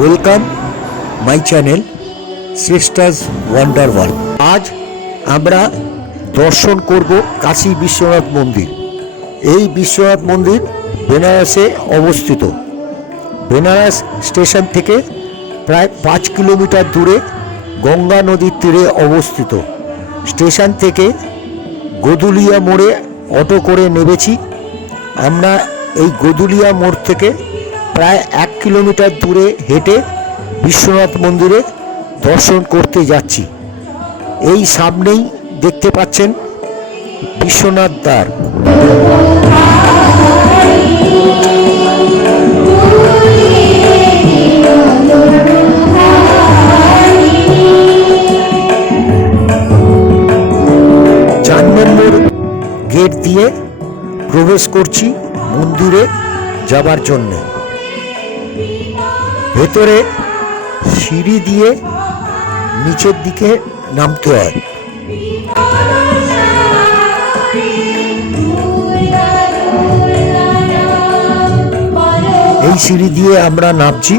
Welcome my channel sisters wonder world. আজ আমরা দর্শন করব কাশী বিশ্বনাথ মন্দির। এই বিশ্বনাথ মন্দির বেনারসে অবস্থিত। বেনারস স্টেশন থেকে প্রায় 5 কিলোমিটার দূরে গঙ্গা নদীর তীরে অবস্থিত। স্টেশন থেকে গদুলিয়া মোড়ে অটো করে নেমেছি। আমরা এই গদুলিয়া মোড় থেকে প্রায় 1 কিলোমিটার দূরে হেঁটে বিশ্বনাথ মন্দিরে দর্শন করতে যাচ্ছি। এই সামনেই দেখতে পাচ্ছেন বিশ্বনাথ দ্বার। গেট দিয়ে প্রবেশ করছি মন্দিরে যাবার জন্য। ভেতরে সিঁড়ি দিয়ে নিচের দিকে নামতে হয়। এই সিঁড়ি দিয়ে আমরা নামছি,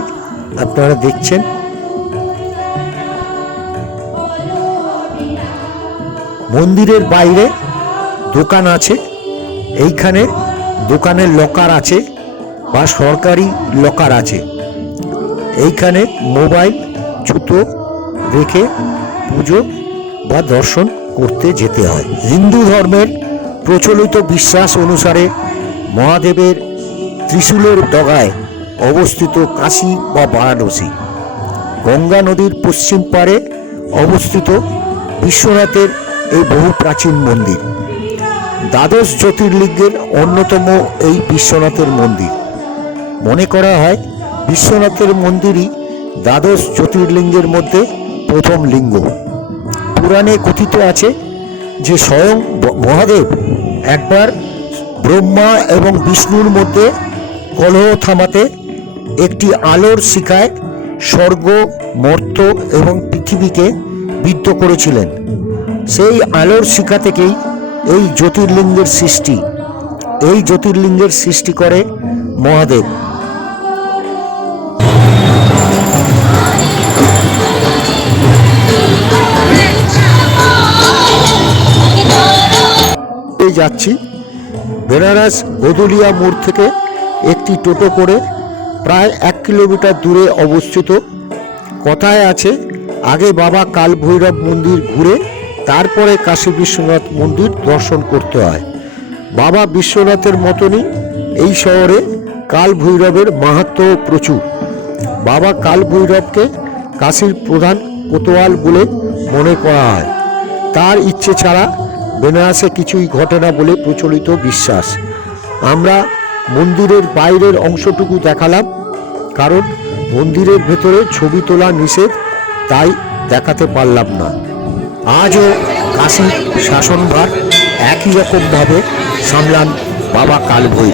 আপনারা দেখছেন। মন্দিরের বাইরে দোকান আছে। এইখানে দোকানের লকার আছে বা সরকারি লকার আছে। এইখানে মোবাইল জুতো রেখে পুজো বা দর্শন করতে যেতে হয়। হিন্দু ধর্মের প্রচলিত বিশ্বাস অনুসারে মহাদেবের ত্রিশূলের ডগায় অবস্থিত কাশী বা বারাণসী গঙ্গা নদীর পশ্চিম পাড়ে অবস্থিত বিশ্বনাথের এই বহু প্রাচীন মন্দির। দ্বাদশ জ্যোতির্লিঙ্গের অন্যতম এই বিশ্বনাথের মন্দির। মনে করা হয় বিশ্বনাথের মন্দিরই দ্বাদশ জ্যোতির্লিঙ্গের মধ্যে প্রথম লিঙ্গ। পুরাণে কথিত আছে যে স্বয়ং মহাদেব একবার ব্রহ্মা এবং বিষ্ণুর মধ্যে কলহ থামাতে একটি আলোর শিখায় স্বর্গ, মর্ত্য এবং পৃথিবীকে বিদ্ধ করেছিলেন। সেই আলোর শিখা থেকেই এই জ্যোতির্লিঙ্গের সৃষ্টি। এই জ্যোতির্লিঙ্গের সৃষ্টি করে মহাদেব। যাচ্ছি বেনারস গদুলিয়া মোড় থেকে একটি টোটো করে প্রায় 1 কিলোমিটার দূরে অবস্থিত। কথায় আছে আগে বাবা কাল ভৈরব মন্দির ঘুরে তারপরে কাশী বিশ্বনাথ মন্দির দর্শন করতে হয়। বাবা বিশ্বনাথের মতনই এই শহরে কাল ভৈরবের মাহাত্ম্য প্রচুর। বাবা কাল ভৈরবকে কাশীর প্রধান কোতোয়াল বলে মনে করা হয়। তার ইচ্ছে ছাড়া বেনারসে কিছুই ঘটে না বলে প্রচলিত বিশ্বাস। আমরা মন্দিরের বাইরের অংশটুকু দেখালাম, কারণ মন্দিরের ভেতরে ছবি তোলা নিষেধ, তাই দেখাতে পারলাম না। আজও কাশীর শাসনভার একই রকমভাবে সামলান বাবা কাল ভৈরব।